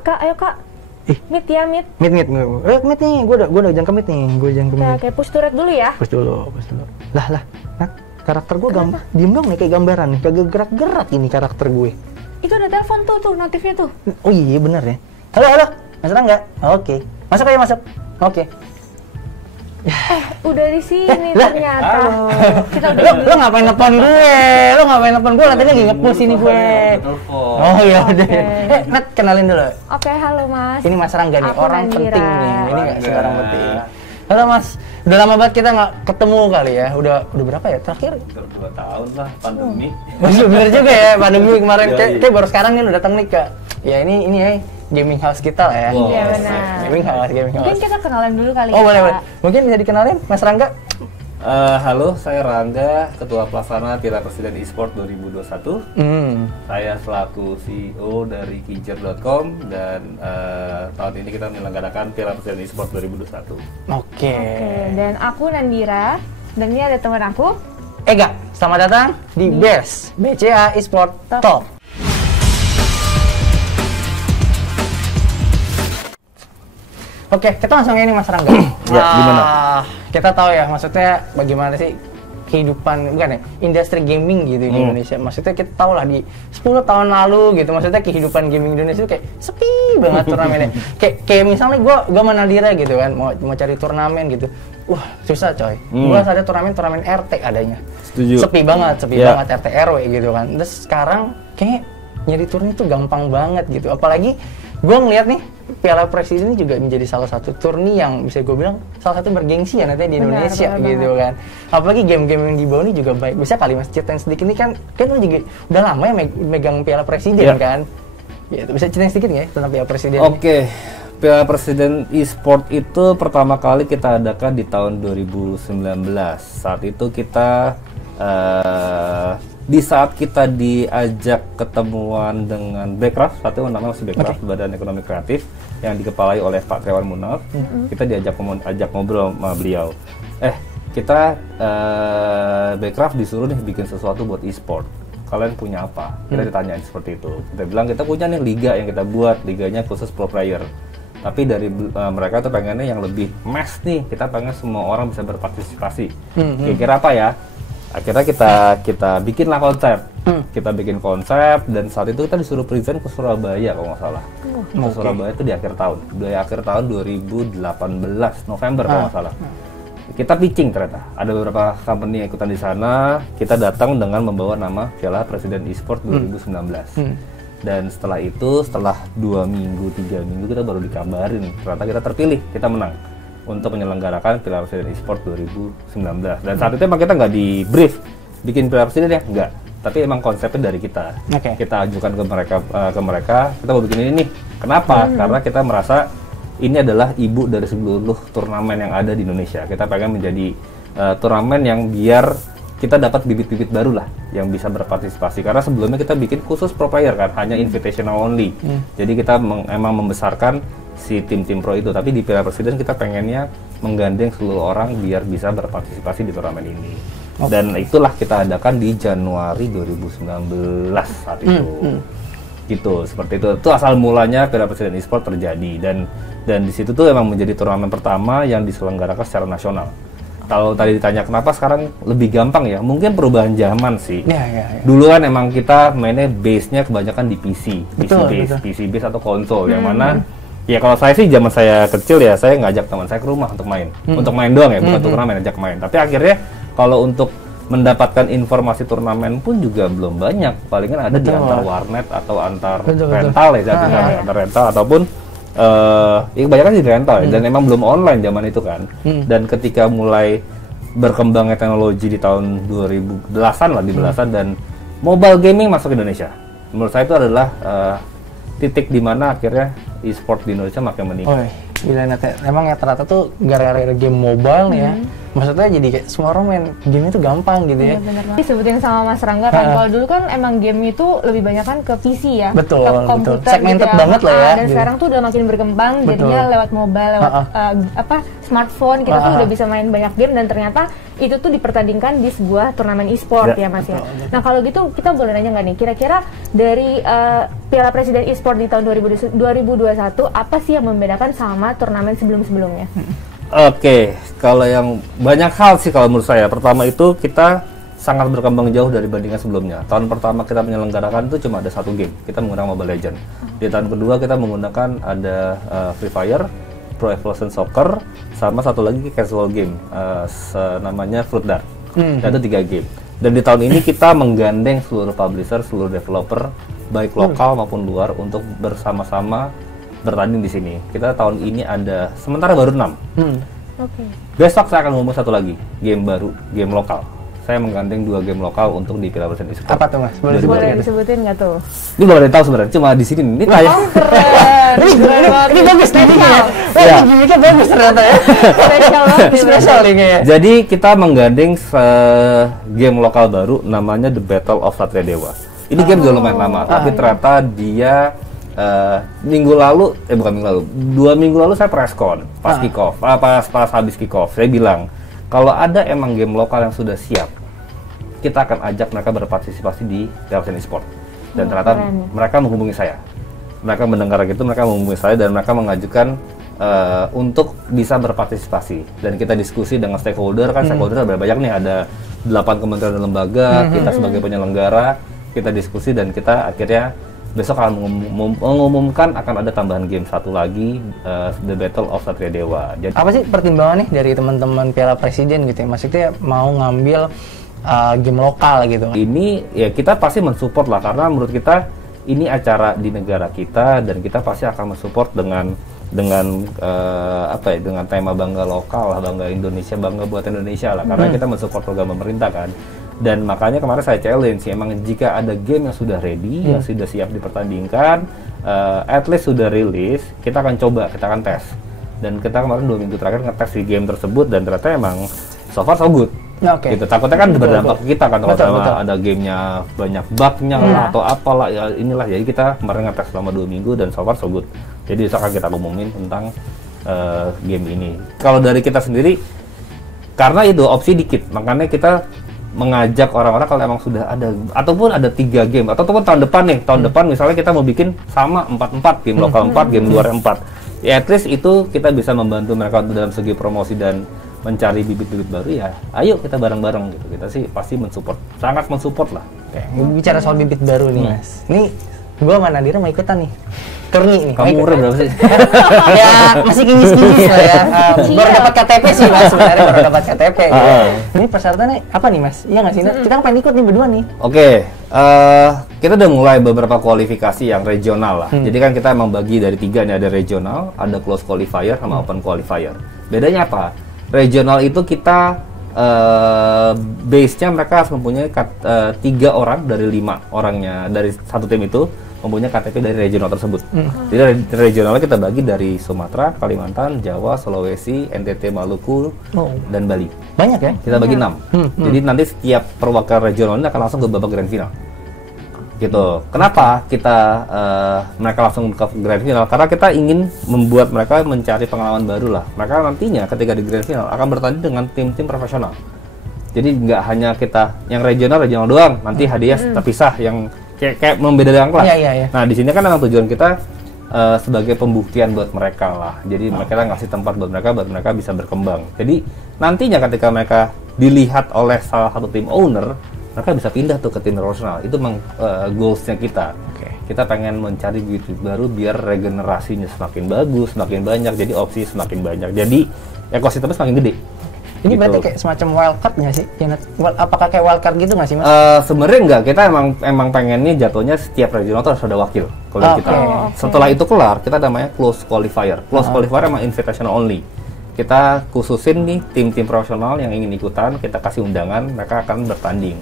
Kak, ayo Kak. Meet ya, meet. Meet nih. Gue udah jangan ke meet nih. Kayak push to red dulu ya. Push dulu. Lah. Karakter gue diem dong nih kayak gambaran nih. Kagak gerak-gerak ini karakter gue. Itu ada telepon tuh notifnya tuh. Oh iya benar ya. Halo. Mas Rangga. Oke. Masuk aja masuk. Oke. Udah di sini ternyata. Kita udah Lo ngapain nelfon gue? Nanti lagi nge-push ini gue. Oh iya udah. Nat kenalin dulu. Oke, halo Mas. Ini Mas Rangga nih, Aku orang Nandira. penting nih. Ini nggak sembarang penting. Halo Mas, udah lama banget kita nggak ketemu kali ya. Udah berapa ya terakhir? 2 tahun lah pandemi. Bener juga ya, pandemi kemarin. Kayak baru sekarang nih lo datang nih Kak. Ya ini ya gaming house kita lah ya. Iya benar. Gaming house. Mungkin kita kenalan dulu kali ya. Oh boleh. Mungkin bisa dikenalin Mas Rangga. Halo, saya Rangga, Ketua Pelaksana Piala Presiden Esport 2021. Saya selaku CEO dari Kijer.com dan tahun ini kita menyelenggarakan Piala Presiden Esport 2021. Oke. Dan aku Nandira, dan ini ada teman aku. Ega, selamat datang di BES, BCA Esport Talk. Oke, kita langsung ini Mas Rangga. Ya, gimana? Kita tahu ya, maksudnya bagaimana sih kehidupan, bukan ya, industri gaming gitu di Indonesia. Maksudnya kita tahu lah di 10 tahun lalu gitu, maksudnya kehidupan gaming Indonesia itu kayak sepi banget turnamennya. kayak misalnya gue sama Nadira gitu kan, mau cari turnamen gitu. Wah, susah coy. Gue ada turnamen RT adanya. Setuju. Sepi banget RT RW gitu kan. Terus sekarang kayak nyari turun itu gampang banget gitu. Apalagi gue ngeliat nih Piala Presiden ini juga menjadi salah satu turni yang bisa gue bilang salah satu bergengsi ya nanti di Indonesia gitu kan. Apalagi game-game yang di bawah ini juga baik. Bisa kali Mas ceritain sedikit ini kan lu juga udah lama ya megang Piala Presiden kan. Ya, bisa ceritain sedikit nggak ya tentang Piala Presiden? Oke. Piala Presiden Esport itu pertama kali kita adakan di tahun 2019. Saat itu kita di saat kita diajak ketemuan dengan Bekraf, satu namanya masih Bekraf, Badan Ekonomi Kreatif yang dikepalai oleh Pak Trewan Munaf. Kita diajak ngobrol sama beliau. Kita Bekraf disuruh nih bikin sesuatu buat e-sport. Kalian punya apa? Kita ditanyain seperti itu. Kita bilang kita punya nih liga yang kita buat, liganya khusus pro player. Tapi dari mereka tuh pengennya yang lebih mass nih. Kita pengen semua orang bisa berpartisipasi. Kira-kira apa ya? Akhirnya kita bikinlah konsep. Kita bikin konsep dan saat itu kita disuruh present ke Surabaya kalau nggak salah. Ke Surabaya itu di akhir tahun. Di akhir tahun 2018 November kalau nggak salah. Kita pitching ternyata. Ada beberapa company yang ikutan di sana. Kita datang dengan membawa nama Piala Presiden Esport 2019. Dan setelah itu, setelah 2 minggu, 3 minggu kita baru dikabarin ternyata kita terpilih, kita menang untuk menyelenggarakan Piala Presiden Esport 2019. Dan saat itu emang kita nggak di brief bikin Piala Presiden ya, nggak. Tapi emang konsepnya dari kita. Kita ajukan ke mereka, kita mau bikin ini nih. Kenapa? Karena kita merasa ini adalah ibu dari seluruh turnamen yang ada di Indonesia. Kita pengen menjadi turnamen yang biar kita dapat bibit-bibit baru lah yang bisa berpartisipasi. Karena sebelumnya kita bikin khusus pro player kan, hanya invitational only. Jadi kita emang membesarkan si tim-tim pro itu, tapi di Piala Presiden kita pengennya menggandeng seluruh orang biar bisa berpartisipasi di turnamen ini. Dan itulah kita adakan di Januari 2019 saat itu. Gitu, seperti itu. Itu asal mulanya Piala Presiden Esport terjadi dan di situ tuh emang menjadi turnamen pertama yang diselenggarakan secara nasional. Kalau tadi ditanya kenapa sekarang lebih gampang ya, mungkin perubahan zaman sih. Dulu kan emang kita mainnya base-nya kebanyakan di PC base atau konsol, yang mana ya kalau saya sih zaman saya kecil ya saya ngajak teman saya ke rumah untuk main doang ya, bukan turnamen, ajak main. Tapi akhirnya kalau untuk mendapatkan informasi turnamen pun juga belum banyak, palingan ada di antar warnet atau antar rental ya, antar rental ataupun ya kebanyakan di rental ya, dan emang belum online zaman itu kan. Dan ketika mulai berkembangnya teknologi di tahun 2010-an lah, di belasan, dan mobile gaming masuk ke Indonesia, menurut saya itu adalah titik di mana akhirnya e-sport di Indonesia makin meningkat. Gila, emang ya ternyata tuh gara-gara game mobile nih ya, maksudnya jadi kayak semua orang main game itu gampang gitu ya. Disebutin sama Mas Rangga kan, kalau dulu kan emang game itu lebih banyak kan ke PC ya, betul, ke komputer segmented gitu ya. Banget lah ya. Dan sekarang tuh udah makin berkembang, jadinya lewat mobile, lewat smartphone kita tuh udah bisa main banyak game, dan ternyata itu tuh dipertandingkan di sebuah turnamen e-sport ya Mas ya. Nah kalau gitu kita boleh nanya nggak nih, kira-kira dari Piala Presiden e-sport di tahun 2021 apa sih yang membedakan sama turnamen sebelum-sebelumnya? Oke, kalau yang banyak hal sih kalau menurut saya. Pertama itu kita sangat berkembang jauh dari bandingan sebelumnya. Tahun pertama kita menyelenggarakan itu cuma ada satu game, kita menggunakan Mobile Legends. Di tahun kedua kita menggunakan ada Free Fire, Pro Evolution Soccer, sama satu lagi casual game namanya Fruit Dart. Ada 3 game. Dan di tahun ini kita menggandeng seluruh publisher, seluruh developer, baik lokal maupun luar untuk bersama-sama bertanding di sini. Kita tahun ini ada, sementara baru 6. Besok saya akan ngomong satu lagi, game baru, game lokal. Saya menggandeng 2 game lokal untuk di Piala Presiden e-sport. Apa tuh Mas? Boleh disebutin nggak tuh? Ini belum ada yang tahu sebenarnya, cuma di sini ini tayang. Keren. Ini bagus nih. Wah, gimmicknya bagus ternyata ya. Spesial banget. Spesial nih kayaknya. Jadi kita menggandeng game lokal baru namanya The Battle of Satria Dewa. Ini game udah lumayan lama, tapi ternyata dia minggu lalu, bukan minggu lalu, 2 minggu lalu saya preskon pas kick off, pas habis kick off, saya bilang kalau ada emang game lokal yang sudah siap, kita akan ajak mereka berpartisipasi di Piala Presiden e-sport. Dan ternyata mereka menghubungi saya. Mereka mendengar gitu, mereka menghubungi saya dan mereka mengajukan untuk bisa berpartisipasi. Dan kita diskusi dengan stakeholder, kan stakeholder ada banyak nih, ada 8 kementerian dan lembaga, kita sebagai penyelenggara, kita diskusi dan kita akhirnya besok akan mengumumkan akan ada tambahan game satu lagi, The Battle of Satria Dewa. Jadi apa sih pertimbangan nih dari teman-teman Piala Presiden gitu ya? Maksudnya mau ngambil game lokal gitu? Ini ya kita pasti mensupport lah, karena menurut kita ini acara di negara kita dan kita pasti akan mensupport dengan dengan tema bangga lokal lah, bangga Indonesia, bangga buat Indonesia lah, karena kita mensupport program pemerintah kan. Dan makanya kemarin saya challenge, emang jika ada game yang sudah ready, yang sudah siap dipertandingkan, at least sudah rilis, kita akan coba, kita akan tes. Dan kita kemarin 2 minggu terakhir ngetes di game tersebut dan ternyata emang so far so good. Gitu. Takutnya kan berdampak ke kita kan, kalau ada gamenya banyak bugnya lah atau apalah ya inilah. Jadi kita kemarin ngetes selama 2 minggu dan so far so good. Jadi besok akan kita umumin tentang game ini. Kalau dari kita sendiri, karena itu opsi dikit, makanya kita mengajak orang-orang kalau emang sudah ada ataupun ada 3 game ataupun tahun depan nih, tahun depan misalnya kita mau bikin sama 4-4 game lokal 4, game luar 4. Ya at least itu kita bisa membantu mereka dalam segi promosi dan mencari bibit-bibit baru ya. Ayo kita bareng-bareng gitu. Kita sih pasti mensupport, sangat mensupport lah. Bicara soal bibit baru nih Mas. Ini gua sama Nadira mau ikutan nih. Turni nih. Kamu umurnya berapa sih? Ya masih kinyis-kinyis lah ya. Baru dapat KTP sih Mas, sebenarnya baru dapat KTP gitu. Ini persyaratannya apa nih Mas? Iya nggak sih? Kita pengen ikut nih berdua nih. Oke, kita udah mulai beberapa kualifikasi yang regional lah. Jadi kan kita emang bagi dari 3 nih, ada regional, ada close qualifier, sama open qualifier. Bedanya apa? Regional itu kita base-nya mereka harus mempunyai 3 orang dari 5 orangnya dari satu tim itu mempunyai KTP dari regional tersebut. Jadi regionalnya kita bagi dari Sumatera, Kalimantan, Jawa, Sulawesi, NTT, Maluku, dan Bali. Banyak ya? Kita bagi 6. Jadi nanti setiap perwakilan regional ini akan langsung ke babak grand final. Gitu. Kenapa kita mereka langsung ke grand final? Karena kita ingin membuat mereka mencari pengalaman baru lah. Mereka nantinya ketika di grand final akan bertanding dengan tim-tim profesional. Jadi nggak hanya kita yang regional doang, nanti hadiah terpisah yang kayak membedakan kelas. Nah di sini kan memang tujuan kita sebagai pembuktian buat mereka lah. Jadi mereka ngasih tempat buat mereka bisa berkembang. Jadi nantinya ketika mereka dilihat oleh salah satu tim owner, mereka bisa pindah tuh ke tim profesional. Itu memang goalsnya kita. Kita pengen mencari bibit baru biar regenerasinya semakin bagus, semakin banyak. Jadi opsi semakin banyak. Jadi ekosistemnya semakin gede. Ini berarti kayak semacam wildcard nggak sih? Apakah kayak wildcard gitu nggak sih Mas? Sebenarnya enggak, kita emang pengennya jatuhnya setiap regional tuh harus ada wakil. Kalau kita setelah itu kelar, kita namanya close qualifier. Close qualifier emang invitational only. Kita khususin nih tim-tim profesional yang ingin ikutan, kita kasih undangan, mereka akan bertanding.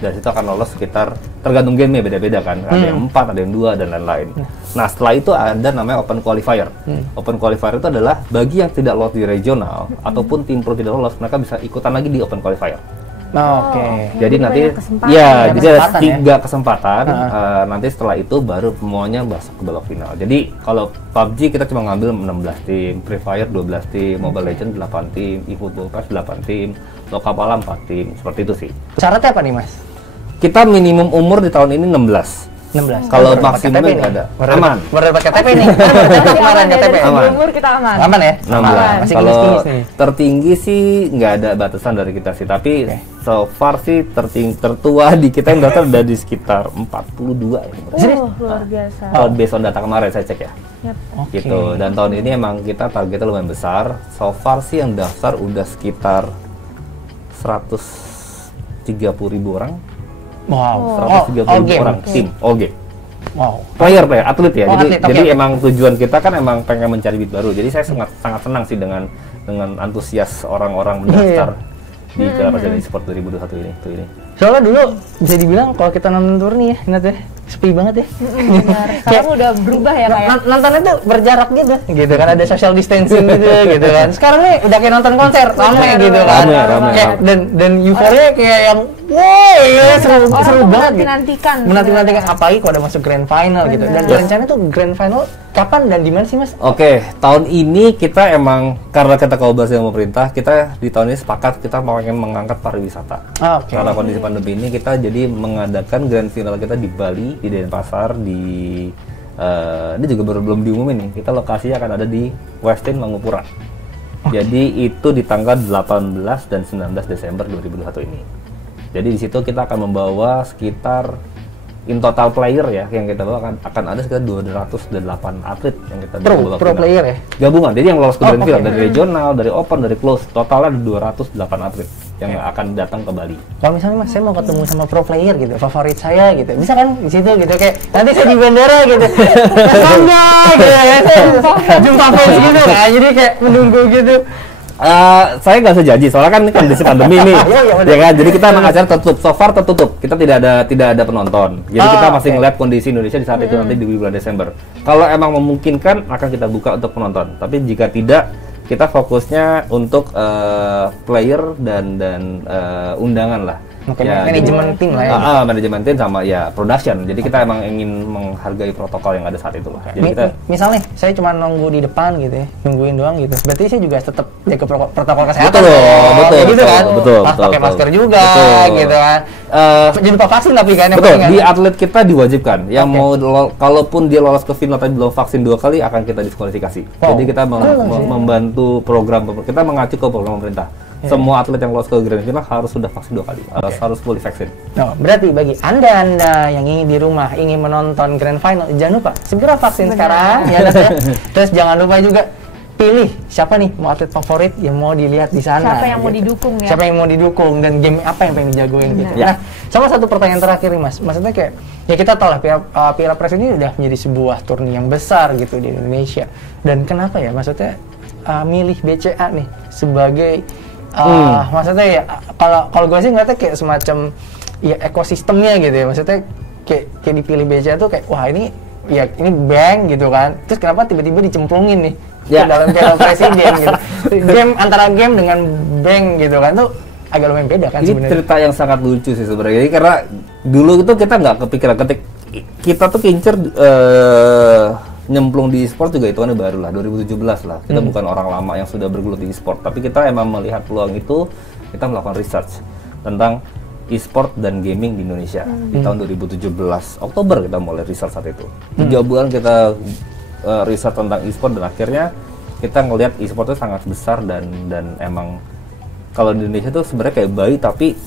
Dan itu akan lolos sekitar, tergantung game-nya beda-beda kan. Ada yang 4, ada yang 2, dan lain-lain. Nah setelah itu ada namanya open qualifier. Open qualifier itu adalah bagi yang tidak lolos di regional, ataupun tim pro tidak lolos, mereka bisa ikutan lagi di open qualifier. Oke. Jadi nanti banyak kesempatan ya, ya, jadi ada kesempatan 3 kesempatan. Nanti setelah itu baru semuanya masuk ke babak final. Jadi kalau PUBG kita cuma ngambil 16 tim, Free Fire 12 tim, Mobile Legends 8 tim, eFootball Pass 8 tim, Lokapala 4 tim, seperti itu sih. Syaratnya apa nih Mas? Kita minimum umur di tahun ini 16. 16. Kalau Baru dapat maksimumnya KTP nggak nih. ada. Aman. Baru dapat KTP nih. Kemarin KTP. Aman. Umur kita aman. Aman ya? 16. Masih Kalau kinis-kinis nih. tertinggi sih nggak ada batasan dari kita sih, tapi so far sih tertua di kita yang daftar ada di sekitar 42 ya. Luar biasa. Kalau based on data kemarin saya cek ya. Yap. Oke. Gitu. Dan tahun ini emang kita targetnya lumayan besar. So far sih yang daftar udah sekitar 130.000 orang. Wow. 130.000 orang tim OG. Wow. Player atlet ya. Oh, jadi atlet, jadi oke. emang tujuan kita kan emang pengen mencari bibit baru. Jadi saya sangat senang sih dengan antusias orang-orang mendaftar di Piala Presiden Esport 2021 ini. Tuh ini. Soalnya dulu bisa dibilang kalau kita nonton turni ya, Nat ya, sepi banget ya. Benar. Sekarang udah berubah ya kayak. Nontonnya tuh berjarak gitu kan, ada social distancing gitu kan. Sekarang nih udah kayak nonton konser, rame gitu kan. Rame. Kayak dan euforia kayak yang wow, ya, seru banget gitu. Menantikan. Apalagi kalau udah masuk grand final gitu. Dan rencana tuh grand final kapan dan di mana sih Mas? Oke, tahun ini kita emang karena kita kolaborasi dengan pemerintah, kita di tahun ini sepakat kita mau pengen mengangkat pariwisata. Oke. Karena kondisi pandemi ini kita jadi mengadakan grand final kita di Bali, di Denpasar, ini juga belum diumumin nih. Kita lokasinya akan ada di Westin Mangupura. Jadi itu di tanggal 18 dan 19 Desember 2021 ini. Jadi di situ kita akan membawa sekitar in total player ya yang kita bawa akan ada sekitar 208 atlet yang kita bawa Pro player ya? Gabungan. Jadi yang lolos ke grand final dari regional, dari open, dari close, totalnya ada 208 atlet yang akan datang ke Bali. Kalau misalnya Mas, saya mau ketemu sama pro player gitu, favorit saya gitu, bisa kan di situ gitu, kayak nanti saya di bandara gitu, Sangga gitu ya, jumpa fans gitu kan, jadi kayak menunggu gitu. Saya nggak bisa janji, soalnya kan ini kondisi pandemi nih, ya kan. Jadi kita emang acara tertutup, so far tertutup. Kita tidak ada penonton. Jadi kita masih ngeliat kondisi Indonesia di saat itu nanti di bulan Desember. Kalau emang memungkinkan akan kita buka untuk penonton. Tapi jika tidak, kita fokusnya untuk player dan undangan lah. Mungkin Ya, manajemen tim lah ya. manajemen tim sama ya production. Jadi kita emang ingin menghargai protokol yang ada saat itu lah. Jadi kita Misalnya saya cuma nunggu di depan gitu ya, nungguin doang gitu. Berarti saya juga tetap jaga protokol kesehatan. Betul, dong, betul, gitu kan. betul, Pakai betul. masker juga gitu kan. Jangan lupa vaksin tapi kan. yang betul, penting kan. di atlet kita diwajibkan. Yang mau kalaupun dia lolos ke final tapi belum vaksin 2 kali akan kita diskualifikasi. Wow. Jadi kita membantu program, kita mengacu ke program pemerintah. Semua atlet yang lolos ke grand final harus sudah vaksin 2 kali, harus fully vaksin. No, berarti bagi anda yang ingin di rumah ingin menonton grand final, jangan lupa segera vaksin sekarang ya, Nat, ya. Terus jangan lupa juga pilih siapa nih mau atlet favorit yang mau dilihat di sana. Siapa yang mau didukung ya? Siapa yang mau didukung dan game apa yang pengen dijagoin gitu. Ya. Nah, sama satu pertanyaan terakhir nih Mas. Maksudnya kayak ya kita tahu lah Piala Presiden ini udah menjadi sebuah turni yang besar gitu di Indonesia. Dan kenapa ya maksudnya milih BCA nih sebagai maksudnya ya kalau gue sih ngeliatnya kayak semacam ya ekosistemnya gitu ya, maksudnya kayak dipilih BCA tuh kayak wah ini bank gitu kan, terus kenapa tiba-tiba dicemplungin nih ke dalam Piala Presiden gitu, game antara game dengan bank gitu kan tuh agak lumayan beda kan Ini sebenarnya. cerita yang sangat lucu sih sebenarnya. Jadi karena dulu itu kita nggak kepikiran kita tuh kincer nyemplung di e-sport juga itu kan baru lah 2017 lah. Kita bukan orang lama yang sudah bergelut di e-sport, tapi kita emang melihat peluang itu, kita melakukan research tentang e-sport dan gaming di Indonesia. Di tahun 2017 Oktober kita mulai research saat itu. 3 bulan kita research tentang e-sport dan akhirnya kita ngelihat e-sport itu sangat besar dan emang kalau di Indonesia tuh sebenarnya kayak bayi tapi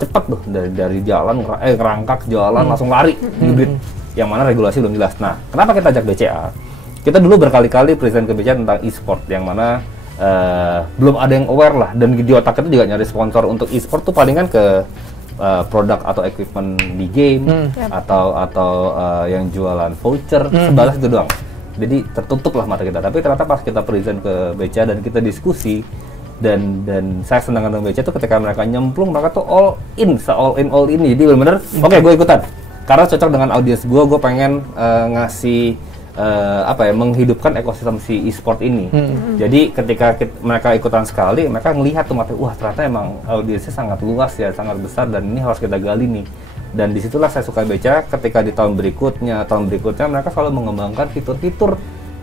cepat tuh dari jalan ngerangkak jalan langsung lari hibrid. Yang mana regulasi belum jelas. Nah, kenapa kita ajak BCA? Kita dulu berkali-kali present ke BCA tentang e-sport, yang mana belum ada yang aware lah. Dan di otak kita juga nyari sponsor untuk e-sport tuh palingan ke produk atau equipment di game, atau yang jualan voucher, sebalas itu doang. Jadi tertutup lah mata kita. Tapi ternyata pas kita present ke BCA dan kita diskusi, dan saya senang dengan BCA tuh ketika mereka nyemplung, mereka tuh all in ini. Jadi benar-benar, oke, gue ikutan. Karena cocok dengan audiens gue pengen ngasih menghidupkan ekosistem si e-sport ini. Jadi ketika mereka ikutan sekali, mereka ngelihat tuh wah ternyata emang audiensnya sangat luas ya, sangat besar, dan ini harus kita gali nih. Dan disitulah saya suka BCA ketika di tahun berikutnya mereka selalu mengembangkan fitur-fitur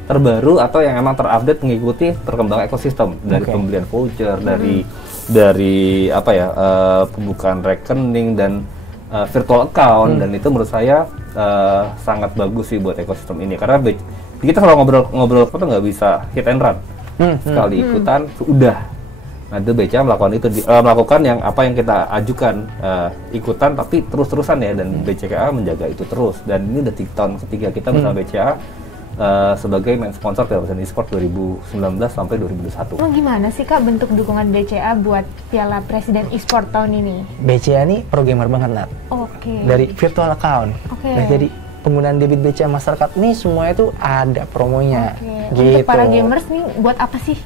terbaru atau yang emang terupdate mengikuti perkembangan ekosistem, dari pembelian voucher, dari pembukaan rekening dan virtual account, dan itu menurut saya sangat bagus sih buat ekosistem ini, karena kita kalau ngobrol tuh nggak bisa hit and run, sekali ikutan udah. Nah itu BCA melakukan yang apa yang kita ajukan, ikutan tapi terus-terusan ya, dan BCA menjaga itu terus, dan ini udah tahun ketiga kita bersama BCA sebagai main sponsor Piala Presiden Esport 2019 sampai 2021. Gimana sih Kak bentuk dukungan BCA buat Piala Presiden Esport tahun ini? BCA ini pro gamer banget, Nat. Dari virtual account, dari penggunaan debit BCA Mastercard nih semuanya tuh ada promonya. Gitu. Untuk para gamers nih buat apa sih?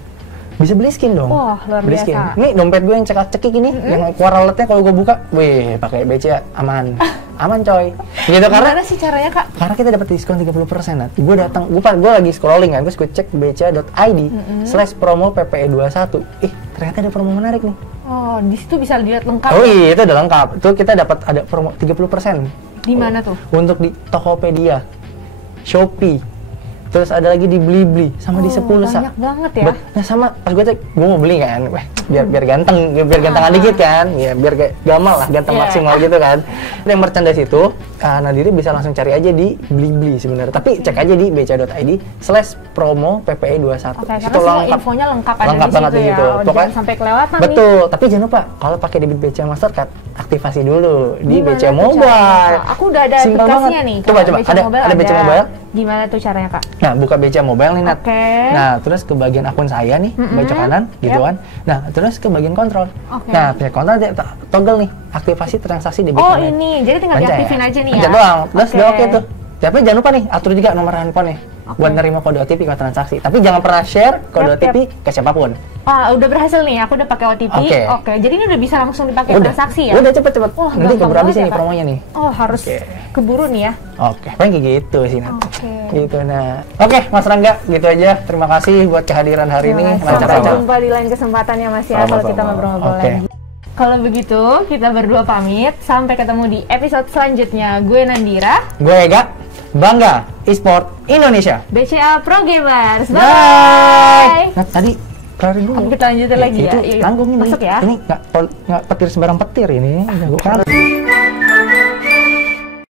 Bisa beli skin dong. Wah, luar beli biasa. Skin. Nih dompet gue yang cekik ini, yang walletnya kalau gue buka, weh pakai BCA aman. Aman coy. Gitu Gimana sih caranya Kak? Karena kita dapat diskon 30%. Nat. Gue datang, gue lagi scrolling kan, terus gue cek bca.id/promo PPE21. Ternyata ada promo menarik nih. Oh, di situ bisa dilihat lengkap. Oh iya, itu udah lengkap. Tuh kita dapat ada promo 30%. Di mana tuh? Untuk di Tokopedia, Shopee, terus ada lagi di Blibli sama di Sepulsa. Banyak banget ya. Nah sama pas gue cek, gue mau beli kan, biar ganteng, biar gantengan dikit kan, ya biar kayak gamal lah, ganteng maksimal gitu kan. Yang merchandise itu, Nadiri bisa langsung cari aja di Blibli sebenarnya. Tapi cek aja di bca.id/promo PPE21. Karena semua infonya lengkap ada di banget situ ya. gitu. Jangan sampai kelewatan Betul, tapi jangan lupa kalau pakai debit BCA Mastercard, aktivasi dulu di BCA Mobile. Aku udah ada aplikasinya nih. Coba ada BCA Mobile. Gimana tuh caranya Kak? Nah, buka BCA Mobile nih, Nat. Nah, terus ke bagian akun saya nih, bagian kanan, gitu kan. Nah, terus ke bagian kontrol. Nah, punya kontrol dia toggle nih, aktivasi transaksi debit. Oh, ini. Jadi tinggal diaktifin aja nih ya. Pencet doang. Terus udah oke tuh. Tapi jangan lupa nih, atur juga nomor handphone buat nerima kode OTP ke transaksi. Tapi jangan pernah share kode OTP ke siapapun. Udah berhasil nih, aku udah pakai OTP. Oke. Jadi ini udah bisa langsung dipakai transaksi ya? Udah cepet. Nanti keburu habis nih promonya nih. Harus keburu nih ya. Paling kayak gitu sih, Nat. Gitu, nah. Oke, Mas Rangga, gitu aja. Terima kasih buat kehadiran hari ini. Sampai jumpa di lain kesempatan ya Mas ya, kalau kita ngobrol-ngobrol lagi. Kalau begitu, kita berdua pamit. Sampai ketemu di episode selanjutnya. Gue Nandira. Gue Ega. Bangga e-sport Indonesia. BCA Pro Gamers. Bye. Nah, tadi kelarin dulu. Kita lanjutin lagi ya. Itu tanggung ini. Masuk ya. Ini nggak petir sembarang petir ini. Jago kali.